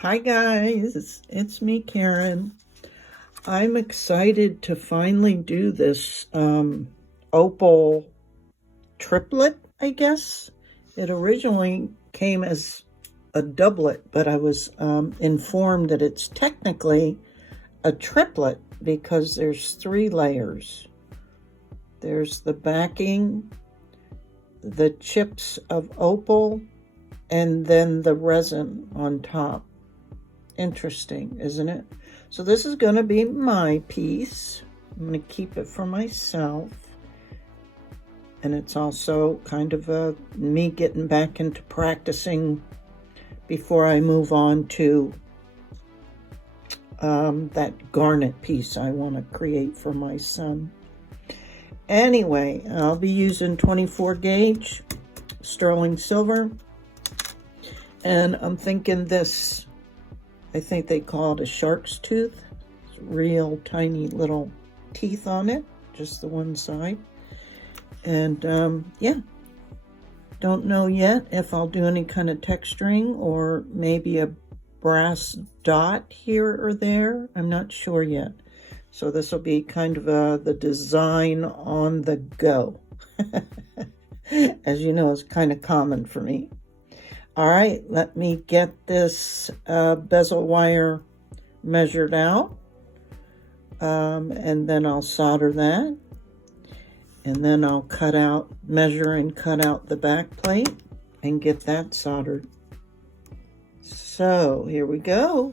Hi guys, it's me, Karen. I'm excited to finally do this opal triplet, I guess. It originally came as a doublet, but I was informed that it's technically a triplet because there's 3 layers. There's the backing, the chips of opal, and then the resin on top. Interesting, isn't it? So this is going to be my piece. I'm going to keep it for myself. And it's also kind of me getting back into practicing before I move on to that garnet piece I want to create for my son. Anyway, I'll be using 24 gauge sterling silver. And I'm thinking this, I think they call it a shark's tooth. It's real tiny little teeth on it, just the one side. And yeah, don't know yet if I'll do any kind of texturing or maybe a brass dot here or there. I'm not sure yet. So this will be kind of the design on the go. As you know, it's kind of common for me. All right, let me get this bezel wire measured out, and then I'll solder that, and then I'll measure and cut out the back plate and get that soldered. So here we go.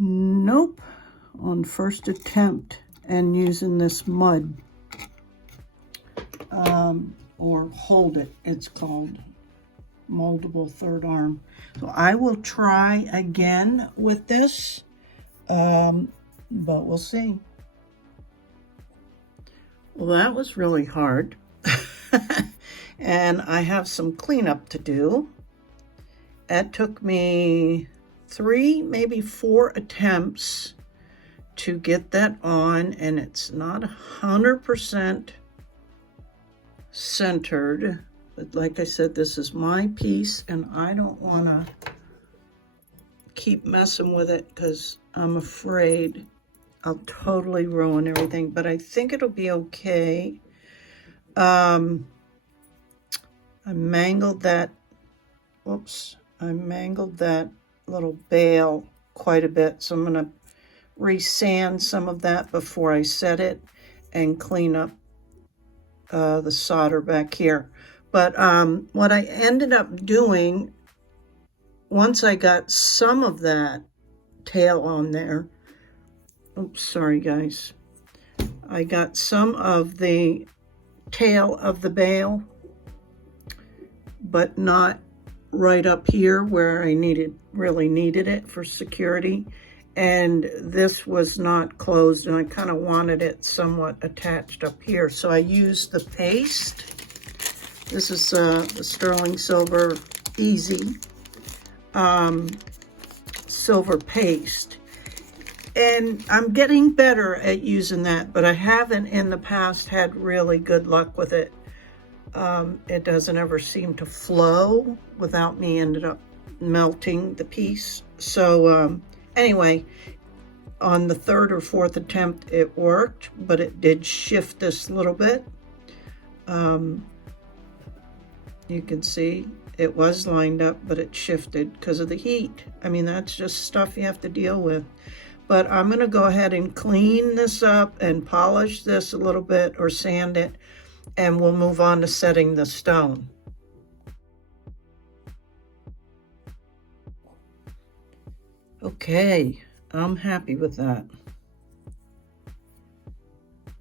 Nope, on first attempt and using this mud, or hold it, it's called moldable third arm. So I will try again with this, but we'll see. Well, that was really hard. And I have some cleanup to do. It took me 3, maybe 4 attempts to get that on, and it's not 100% centered. But like I said, this is my piece, and I don't want to keep messing with it because I'm afraid I'll totally ruin everything, but I think it'll be okay. I mangled that, whoops, I mangled that little bail quite a bit, so I'm going to resand some of that before I set it and clean up the solder back here. But what I ended up doing, once I got some of that tail on there, oops, sorry guys, I got some of the tail of the bail, but not right up here where I really needed it for security. And this was not closed, and I kind of wanted it somewhat attached up here. So I used the paste. This is the sterling silver easy silver paste. And I'm getting better at using that, but I haven't in the past had really good luck with it. It doesn't ever seem to flow without me ended up melting the piece. So anyway, on the 3rd or 4th attempt it worked, but it did shift this a little bit. You can see it was lined up, but it shifted because of the heat. I mean, that's just stuff you have to deal with. But I'm going to go ahead and clean this up and polish this a little bit or sand it, and we'll move on to setting the stone. Okay, I'm happy with that.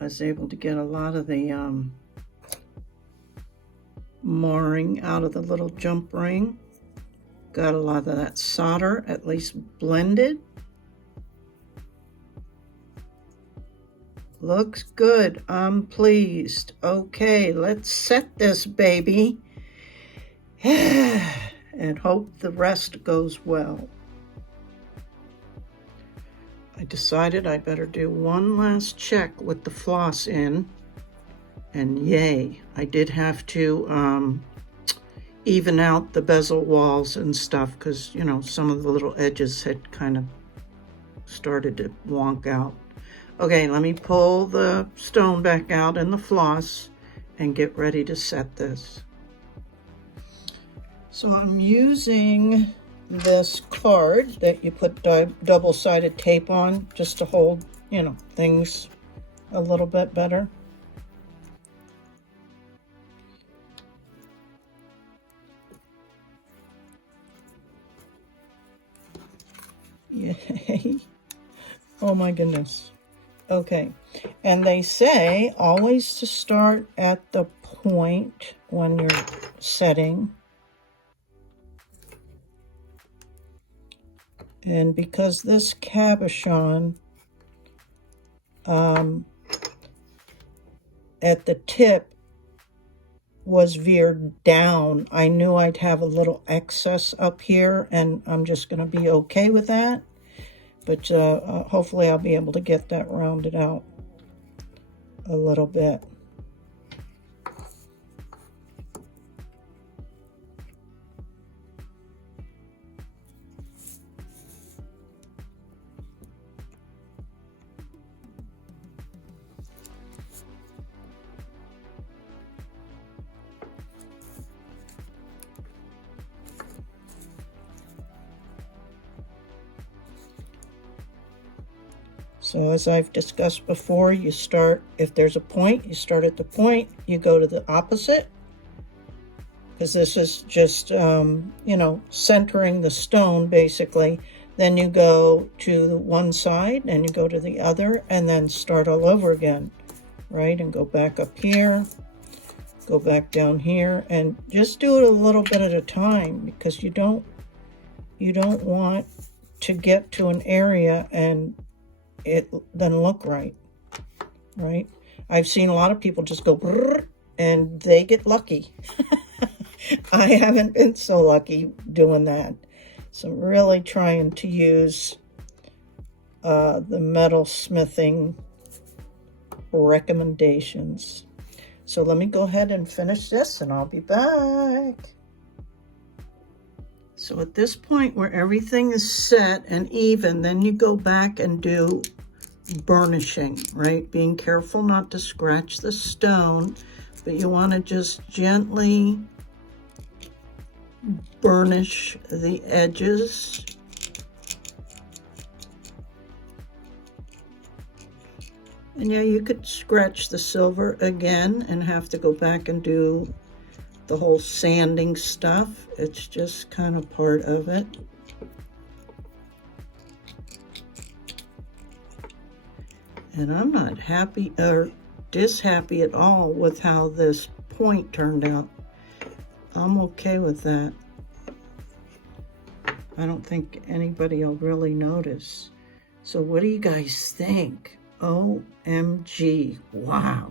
I was able to get a lot of the marring out of the little jump ring. Got a lot of that solder at least blended. Looks good. I'm pleased. Okay, let's set this baby and hope the rest goes well. I decided I better do one last check with the floss in, and yay, I did have to even out the bezel walls and stuff because, you know, some of the little edges had kind of started to wonk out. Okay, let me pull the stone back out in the floss and get ready to set this. So I'm using this card that you put double-sided tape on just to hold, you know, things a little bit better. Yay. Oh my goodness. Okay, and they say always to start at the point when you're setting. And because this cabochon at the tip was veered down, I knew I'd have a little excess up here, and I'm just going to be okay with that. But hopefully I'll be able to get that rounded out a little bit. So as I've discussed before, you start, if there's a point, you start at the point, you go to the opposite, because this is just, you know, centering the stone basically. Then you go to the one side and you go to the other and then start all over again, right? And go back up here, go back down here, and just do it a little bit at a time, because you don't want to get to an area and it doesn't look right, right? I've seen a lot of people just go brrr, and they get lucky. I haven't been so lucky doing that. So I'm really trying to use the metal smithing recommendations. So let me go ahead and finish this and I'll be back. So at this point where everything is set and even, then you go back and do burnishing, right? Being careful not to scratch the stone, but you want to just gently burnish the edges. And yeah, you could scratch the silver again and have to go back and do the whole sanding stuff. It's just kind of part of it. And I'm not happy or dishappy at all with how this point turned out. I'm okay with that. I don't think anybody will really notice. So what do you guys think? OMG, wow.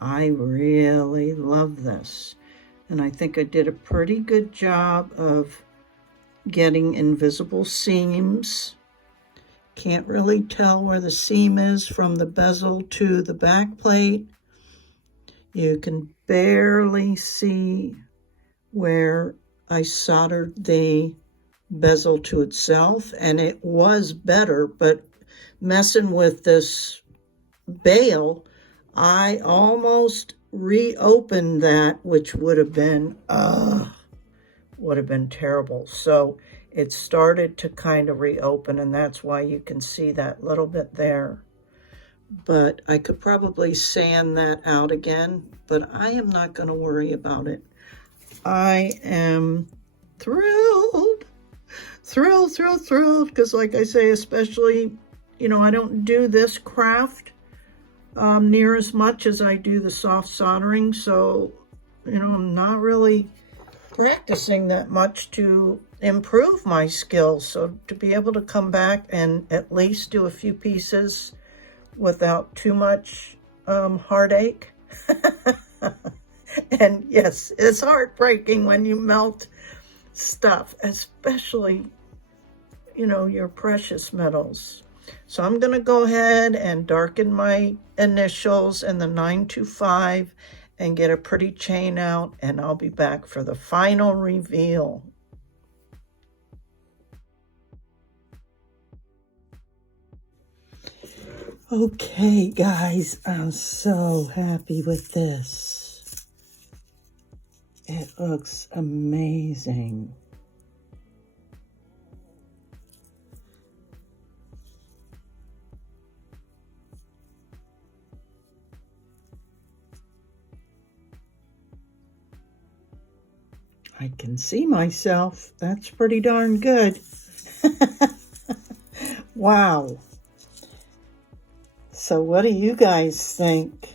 I really love this. And I think I did a pretty good job of getting invisible seams. Can't really tell where the seam is from the bezel to the back plate. You can barely see where I soldered the bezel to itself, and it was better, but messing with this bail, I almost reopened that, which would have been terrible. So it started to kind of reopen, and that's why you can see that little bit there. But I could probably sand that out again, but I am not going to worry about it. I am thrilled, because like I say, especially, you know, I don't do this craft near as much as I do the soft soldering, so, you know, I'm not really practicing that much to improve my skills. So to be able to come back and at least do a few pieces without too much heartache. And yes, it's heartbreaking when you melt stuff, especially, you know, your precious metals. So I'm going to go ahead and darken my initials in the 925 and get a pretty chain out, and I'll be back for the final reveal. Okay, guys, I'm so happy with this. It looks amazing. I can see myself. That's pretty darn good. Wow. So what do you guys think?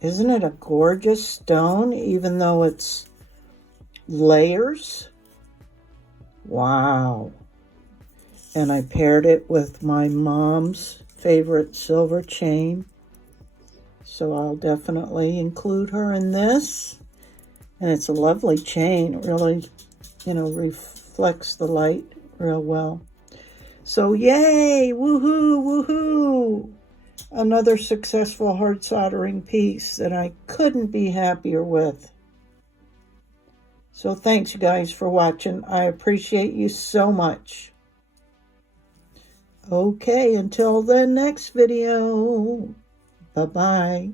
Isn't it a gorgeous stone, even though it's layers? Wow. And I paired it with my mom's favorite silver chain. So I'll definitely include her in this. And it's a lovely chain. It really, you know, reflects the light real well. So yay, woohoo, woohoo. Another successful hard soldering piece that I couldn't be happier with. So thanks, you guys, for watching. I appreciate you so much. Okay, until the next video. Bye-bye.